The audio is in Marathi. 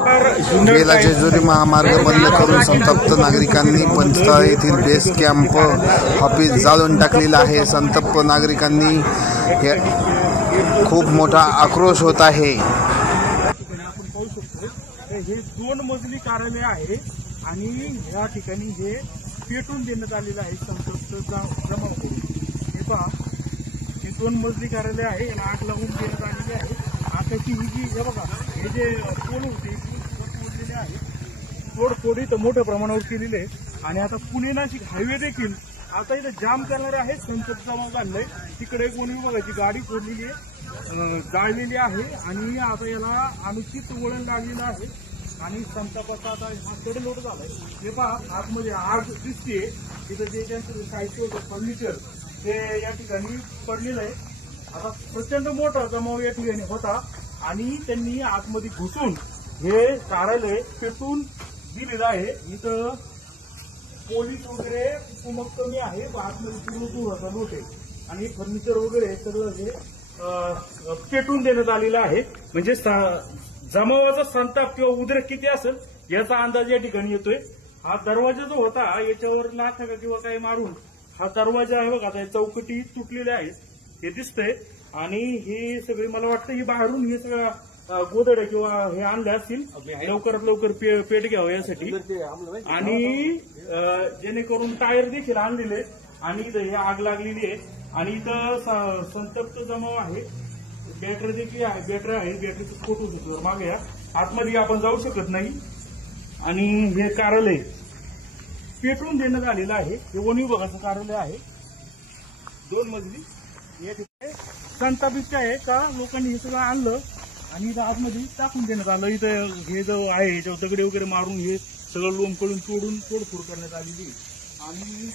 गेला जेजुरी महामार्ग बंद करून संतप्त नागरिकांनी पंचतळा येथील बेस कॅम्प ऑफिस जाळून टाकलेला आहे। संतप्त नागरिकांनी खूप मोठा आक्रोश होत आहे। हे 2 मजली कार्यालय आहे आणि या ठिकाणी हे पेटून देण्यात आलेलं आहे। संतप्त जमाव करून हे पहा, हे 2 मजली कार्यालय आहे, याला आग लावून देण्यात आलेली आहे। आताची ही जी हे बघा, हे जे पोल होते तोडलेले आहे, तोडफोडी तर मोठ्या प्रमाणावर केलेली आहे आणि आता पुणे नाशिक हायवे देखील आता इथं जाम करणारे आहे। संतप्त जमाव झालंय, तिकडे वन विभागाची गाडी फोडलेली आहे, जाळलेली आहे आणि आता याला अनुचित वळण लागलेलं आहे आणि संतापाचा आता हा कडलोट झालाय। हे पहा, आतमध्ये आग दिसतेय, तिथं जे त्यांचं साहित्य होतं फर्निचर ते या ठिकाणी पडलेलं आहे। आता प्रचंड मोठा जमाव या ठिकाणी होता आणि त्यांनी आतमध्ये घुसून हे कार्यालय पेटून दिलेलं आहे। इथं पोलीस वगैरे कुमक कमी आहे, आतमध्ये पूर्ण लोट आहे आणि फर्निचर वगैरे सगळं हे पेटून देण्यात आलेलं आहे। म्हणजे जमावाचा संताप किंवा उद्रेक किती असेल याचा अंदाज या ठिकाणी येतोय। हा दरवाजा जो होता याच्यावर लाथा किंवा काही मारून हा दरवाजा आहे बघा, आता चौकटी तुटलेल्या आहेत हे दिसतंय आणि हे सगळे मला वाटतं ही बाहेरून हे सगळं गोदड्या किंवा हे आणले असतील लवकरात लवकर पेट घ्यावं यासाठी आणि जेणेकरून टायर देखील आणलेले आणि इथं हे आग लागलेली आहे आणि इथं संतप्त जमाव आहे। बॅटरी देखील आहे, बॅटरी आहे, बॅटरीचे फोटो घेतो मागे या आतमध्ये आपण जाऊ शकत नाही आणि हे कार्यालय पेटवून देण्यात आलेलं आहे। हे वन विभागाचं कार्यालय आहे, 2 मजली। या ठिकाणी संतापित आहे का लोकांनी हे सगळं आणलं आणि इथं आतमध्ये टाकून देण्यात आलं। इथं हे जो आहे याच्यावर दगडे वगैरे मारून हे सगळं लोंबकळून तोडून तोडफोड करण्यात आलेली आणि